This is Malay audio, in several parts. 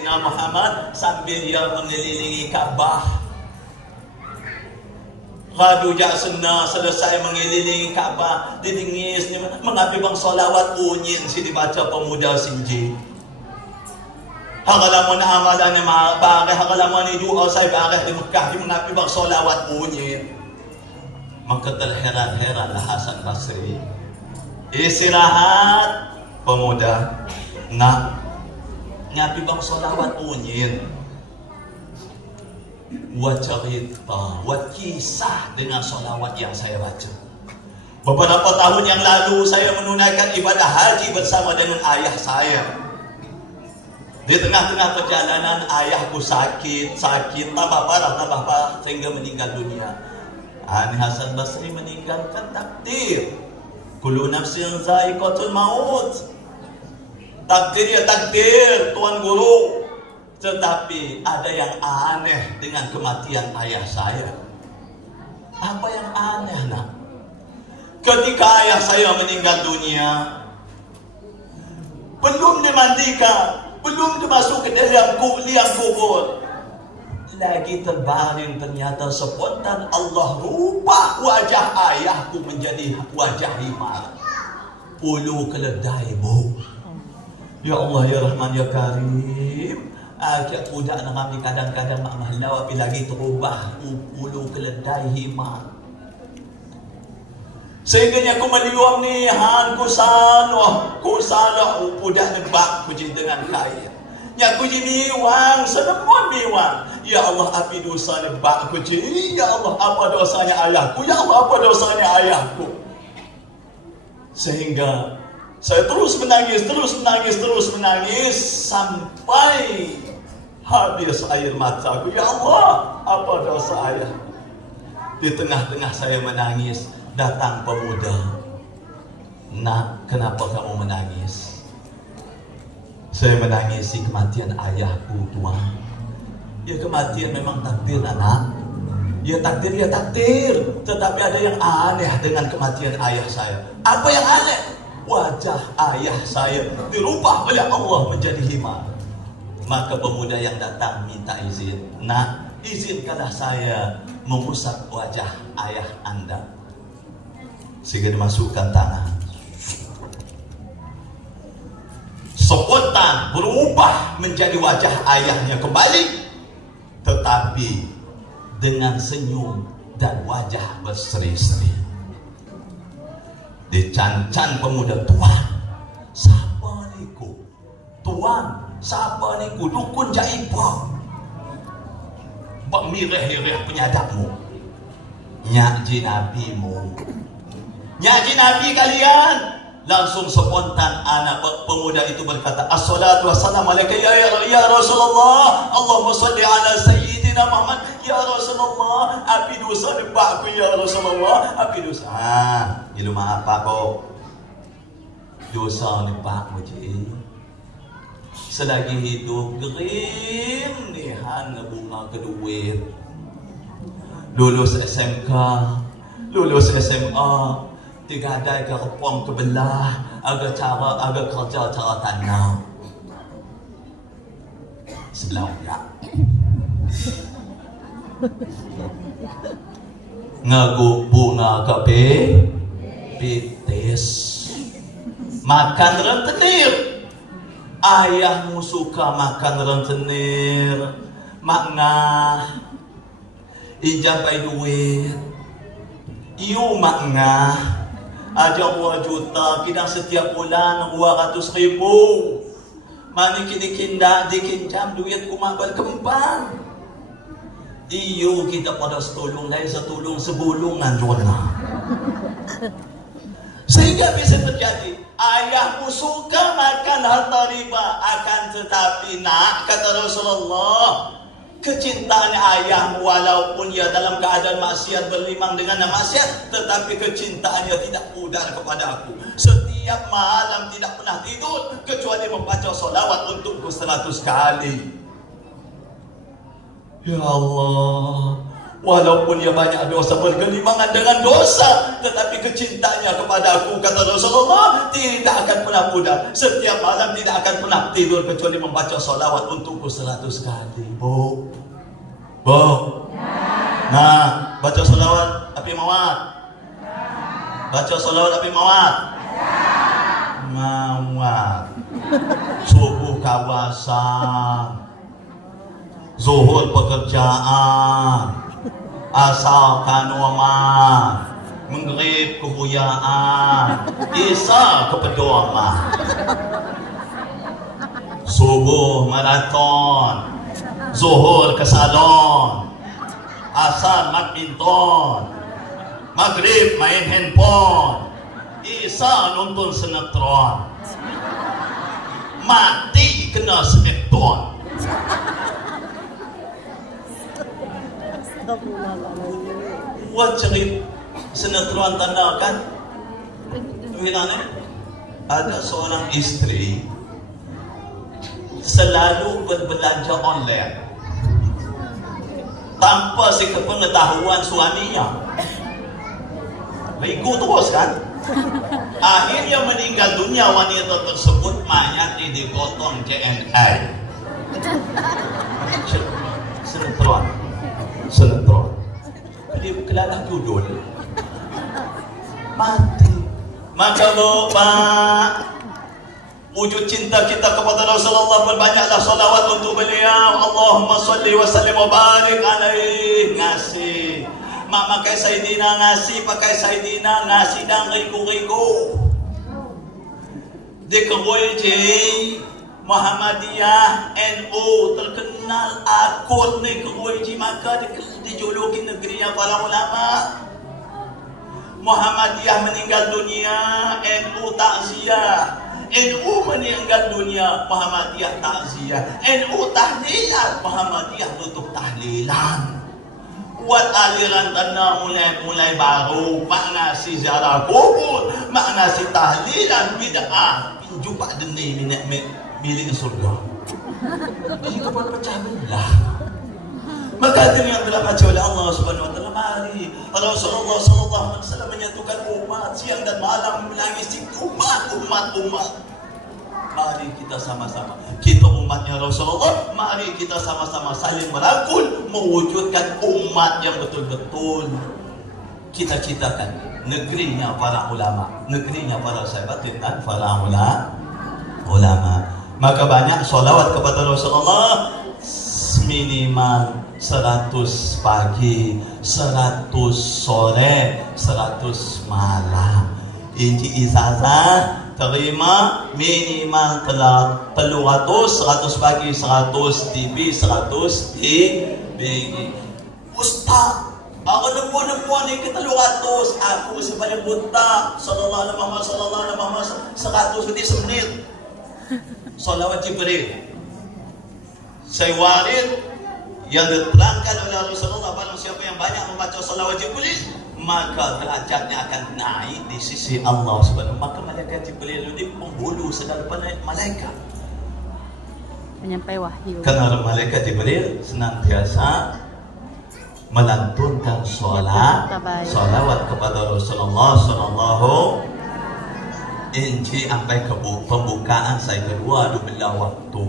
Muhammad sambil dia mengelilingi Kaabah. Radu jak sunnah selesai mengelilingi Kaabah, didengis mengapi bang solawat unyin si dibaca pemuda sinji. Hangalamun amalan ni bareh, hangalamun ni doa saya bareh di Mekah di mengapi bang solawat unyin. Maka terheran-heranlah Hasan Basri. Istirahat pemuda nak ngapi bang solawat unyin. Buat cerita, buat kisah dengan solawat yang saya baca. Beberapa tahun yang lalu saya menunaikan ibadah haji bersama dengan ayah saya. Di tengah-tengah perjalanan ayahku sakit, tambah parah sehingga meninggal dunia. Ani Hasan Basri meninggalkan takdir. Kullu nafsin za'iqatul maut. Takdir ya takdir, Tuan Guru. Tetapi ada yang aneh dengan kematian ayah saya. Apa yang aneh nak? Ketika ayah saya meninggal dunia, belum dimandikan, belum dimasuk ke dalam liang kubur, lagi terbaring ternyata spontan Allah rubah wajah ayahku menjadi wajah himar. Ulu keledai bu. Ya Allah ya Rahman ya Karim. Akhir budak nak kami kadang-kadang mak mahlau tapi lagi terubah ulu keledai himar. Sehingga aku meliuam ni han ku salah budak nebak ku dengan kaya. Nya ku miwang sedemon miwang. Ya Allah api dosa nebak ku ya Allah apa dosanya ayahku? Ya Allah apa dosanya ayahku? Sehingga saya terus menangis sampai habis air mataku. Ya Allah, apa dosa ayah? Di tengah-tengah saya menangis, datang pemuda. Nak, kenapa kamu menangis? Saya menangisi kematian ayahku, Tuan. Ya kematian memang takdir, anak. Ya takdir. Tetapi ada yang aneh dengan kematian ayah saya. Apa yang aneh? Wajah ayah saya dirubah oleh Allah menjadi himar. Maka pemuda yang datang minta izin. Nak, izinkanlah saya mengusap wajah ayah anda. Sehingga dimasukkan tangan. Spontan berubah menjadi wajah ayahnya kembali. Tetapi dengan senyum dan wajah berseri-seri. Dicancan pemuda, Tuan, siapa niku? Tuan, siapa niku? Dukun jaipah. Bak mireh-mireh penyadapmu. Nyak jinabimu. Nyak jinabi kalian. Langsung spontan anak pemuda itu berkata, Assalatu wassalamu alaika ya Rasulullah. Allahumma salli ala Sayyidina Muhammad. Ya Rasulullah, api dosa nebakku ya Rasulullah, api dosa. Ilu maaf pak kok. Dosa nebakmu je. Selagi hidup gerim nihan bunga kedua. Lulus SMK, lulus SMA, digadai ke repong ke belah, agak kerja cara tanam. Sebelah pula. Ngaguk bunga kape pitis makan rentenir. Ayahmu suka makan rentenir. Makna ijabai duit iu makna aja 2 juta kita setiap bulan 200.000. Mani kini kindak dikinjam duit kumah berkembang. Iyo kita pada setulung lain setulung sebulungan jona. Sehingga bisa terjadi ayahmu suka makan harta riba, akan tetapi nak kata Rasulullah, kecintaan ayahmu walaupun ia dalam keadaan maksiat berlimang dengan maksiat, tetapi kecintaannya tidak pudar kepada aku. Setiap malam tidak pernah tidur kecuali membaca solawat untukku 100 kali. Ya Allah, Walaupun ia banyak dosa, bergelimangan dengan dosa, tetapi kecintaannya kepada aku, kata Rasulullah, tidak akan pernah pudar. Setiap malam tidak akan pernah tidur kecuali membaca salawat untukku 100 kali. Bu, nah, baca salawat api mawat. Baca salawat api mawat. Mawat. Subuh kawasan, zuhur pekerjaan, asal kanuaman, maghrib kebuyaan, isya kepedoman, subuh maraton, zuhur ke salon, asar badminton, maghrib main handphone, isya nonton sinetron, mati kena smackdown. Buat cerit sinetron tanda kan? Ada seorang istri selalu berbelanja online tanpa sepengetahuan suaminya. Bego terus kan? Akhirnya meninggal dunia wanita tersebut, mayatnya digotong JNI. Sinetron. Dia kelalah judul. Mati. Maka Bapak, wujud cinta kita kepada Rasulullah, perbanyaklah salawat untuk beliau. Allahumma salli wa sallim wa barik alaihi. Ngasih. Mak pakai Sayyidina ngasih, pakai Sayyidina ngasih dan riku-riku. Di KWJ Muhammadiyah NU terkenal akur ni KWJ, maka dijuluki negerinya para ulama. Muhammadiyah meninggal dunia, NU takziah. NU meninggal dunia, Muhammadiyah takziah. NU tahlilan, Muhammadiyah tutup tahlilan. Buat aliran tanah mulai baru, makna si ziarah kubur, makna si tahlilan bid'ah, jumpa deni milik surga. Jadi kapan pecah belah. Maka dengan telah baca oleh Allah Subhanahu wa taala, mari Rasulullah sallallahu alaihi wasallam menyatukan umat siang dan malam, menangisi umat. Mari kita sama-sama, kita umatnya Rasulullah, mari kita sama-sama saling merangkul mewujudkan umat yang betul-betul kita citakan, negerinya para ulama, negerinya para sahabat dan para ulama. Maka banyak salawat kepada Rasulullah, minimal 100 pagi, 100 sore, 100 malam. Inci isazah terima minimal 300, 100 pagi, 100 TV, 100 TV. Ustaz, aku nempuan ni kita 300, aku sebanyak buta sallallahu alaihi wasallam 100 di semenit. Salawat Jibril. Saya warid yang diterangkan oleh Rasulullah, barang siapa yang banyak membaca salawat Jibril, maka derajatnya akan naik di sisi Allah Subhanahu. Maka malaikat Jibril itu penghulu segala malaikat, penyampai wahyu. Karena malaikat Jibril senantiasa melantunkan salawat kepada Rasulullah sallallahu. Inci sampai ke pembukaan saya kedua bila waktu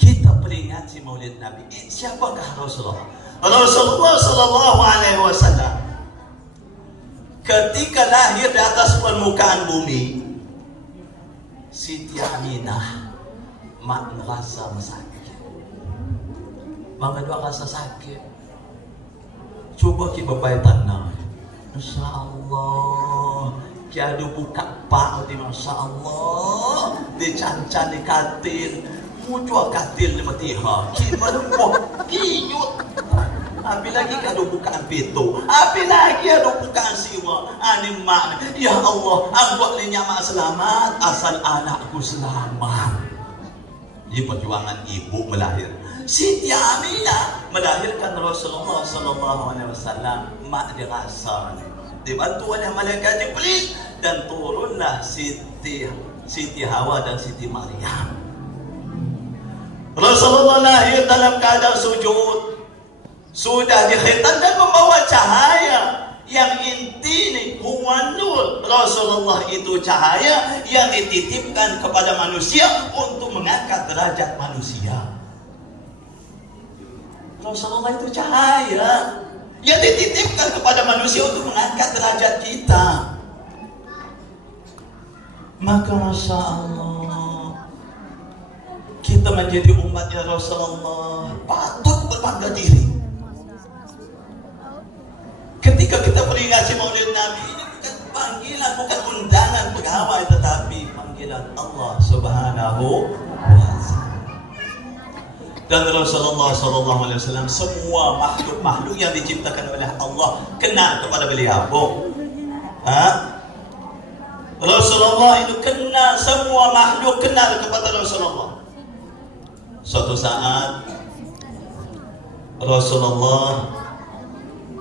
kita peringati Maulid Nabi. Siapakah Rasulullah? Rasulullah sallallahu alaihi wasallam ketika lahir di atas permukaan bumi, Siti Aminah mak merasa sakit. Mangga rasa sakit. Cuba kita bapak tanah. Insyaallah kiadu buka pak di masyaallah dicancan di katil. Muncul katil di matiha. Kita lupa kinyut. Api lagi kado bukaan pintu. Api lagi ada bukaan siwa. Ani mak. Ya Allah, anggap linya mak selamat asal anakku selamat. Ini perjuangan ibu melahir. Siti Aminah melahirkan Rasulullah sallallahu alaihi wasallam. Mak dirasa dibantu oleh malaikat Jibril dan turunlah Siti Hawa dan Siti Maryam. Rasulullah lahir dalam keadaan sujud. sudah dikhitan dan membawa cahaya. Yang inti ini huwa nur. Rasulullah itu cahaya yang dititipkan kepada manusia untuk mengangkat derajat manusia. Rasulullah itu cahaya yang dititipkan kepada manusia untuk mengangkat derajat kita. Maka Masya Allah, kita menjadi umatnya Rasulullah patut berbangga diri. Ketika kita peringati Maulid Nabi, ini bukan panggilan, bukan undangan pegawai, tetapi panggilan Allah Subhanahu wa Ta'ala. Dan Rasulullah SAW, semua makhluk-makhluk yang diciptakan oleh Allah kenal kepada beliau. Rasulullah itu kenal, semua makhluk kenal kepada Rasulullah. Suatu saat Rasulullah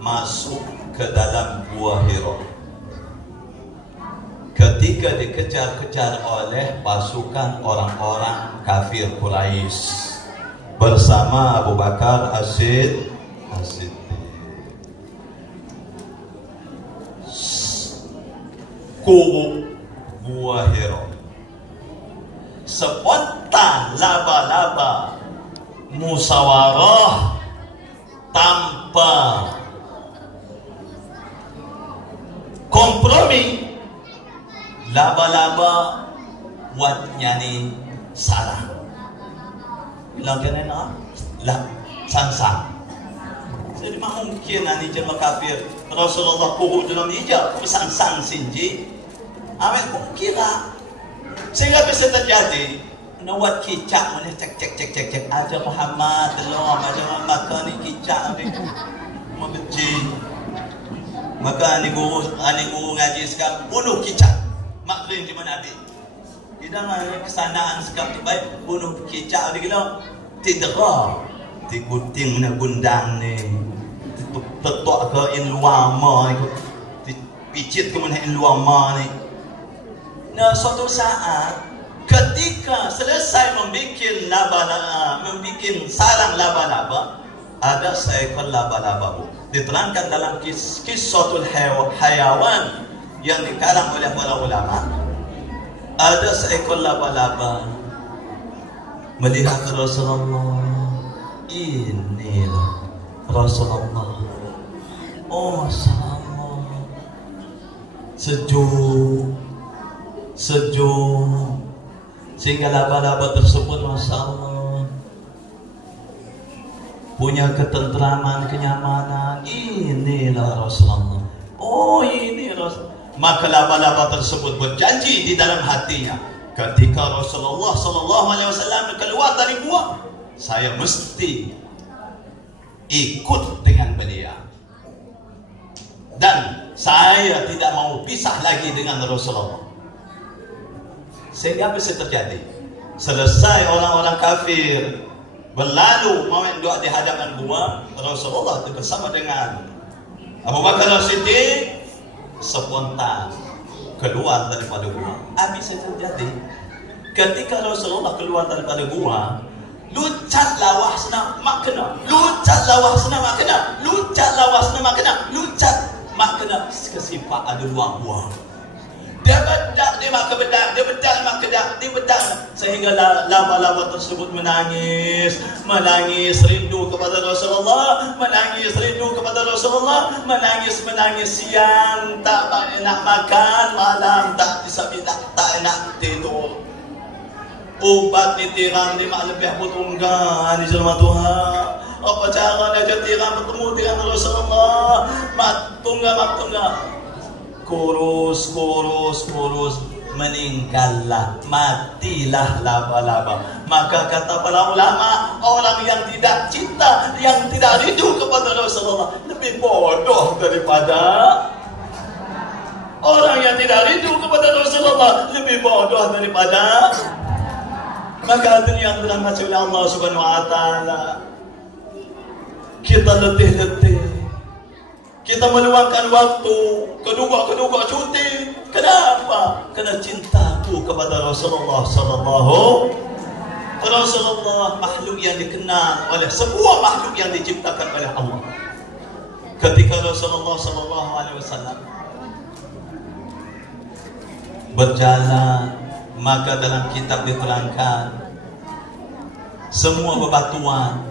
masuk ke dalam Gua Hira ketika dikejar-kejar oleh pasukan orang-orang kafir Quraisy bersama Abu Bakar As-Siddiq. Kubu Gua Hira spontan, laba-laba musyawarah tanpa kompromi, laba-laba buat nyanyi sarang. Bilang kena nak lah sang-sang. Jadi mungkin nanti jemaah kafir Rasulullah kuhu dalam hijab sang-sang sinji. Amin kira sehingga bisa terjadi nawat kicak mana cek aja Muhammad Allah macam maka ni kicak ni membenci. Maka ani guru ngaji sekarang bunuh kicak makrin di mana adik tidak ada kesanaan sekarang baik bunuh kicak adik kita tidak dikuting mana gundang ni tetok ke in luar ma ni picit ke mana in luar ma ni. Nah suatu saat ketika selesai membuat sarang laba-laba, ada seekor laba-laba diterangkan dalam Qissatul Hayawan yang dikarang oleh para ulama. Ada seekor laba-laba melihat Rasulullah. Inilah Rasulullah, oh Masya Allah, sejuk sehingga laba-laba tersebut Masya Allah punya ketentraman, kenyamanan. Inilah Rasulullah, oh ini Rasul. Maka laba-laba tersebut berjanji di dalam hatinya, ketika Rasulullah SAW keluar dari gua, saya mesti ikut dengan beliau dan saya tidak mau pisah lagi dengan Rasulullah. Sehingga apa yang terjadi? Selesai orang-orang kafir berlalu mau doa di hadapan gua, Rasulullah itu bersama dengan Abu Bakar As-Siddiq spontan keluar daripada gua. Apa yang terjadi? Ketika Rasulullah keluar daripada gua, lucat lawasna makna, lucat lawasna makna, lucat lawasna makna, lucat makna kesifat ada luar gua. Dia bedak, dia makan bedak, dia bedak, makan bedak, dia bedak. Sehingga laba-laba tersebut menangis rindu kepada Rasulullah, menangis rindu kepada Rasulullah, menangis siang tak nak makan, malam tak bisa tak nak tidur. Ubat ditirang di mak lebih bertunggang di jelma Tuhan. Apa cara dia tirang bertemu dengan Rasulullah? Mak tunggang. Kurus, meninggallah, matilah laba-laba. Maka kata para ulama, orang yang tidak cinta, yang tidak rindu kepada Rasulullah lebih bodoh daripada orang yang tidak rindu kepada Rasulullah, lebih bodoh daripada. Maka hadirin yang dirahmati oleh Allah Subhanahu wa Ta'ala, kita letih-letih, kita meluangkan waktu kedua cuti. Kenapa? Kerana cintaku kepada Rasulullah sallallahu. Rasulullah makhluk yang dikenal oleh semua makhluk yang diciptakan oleh Allah. Ketika Rasulullah SAW berjalan, maka dalam kitab diterangkan semua bebatuan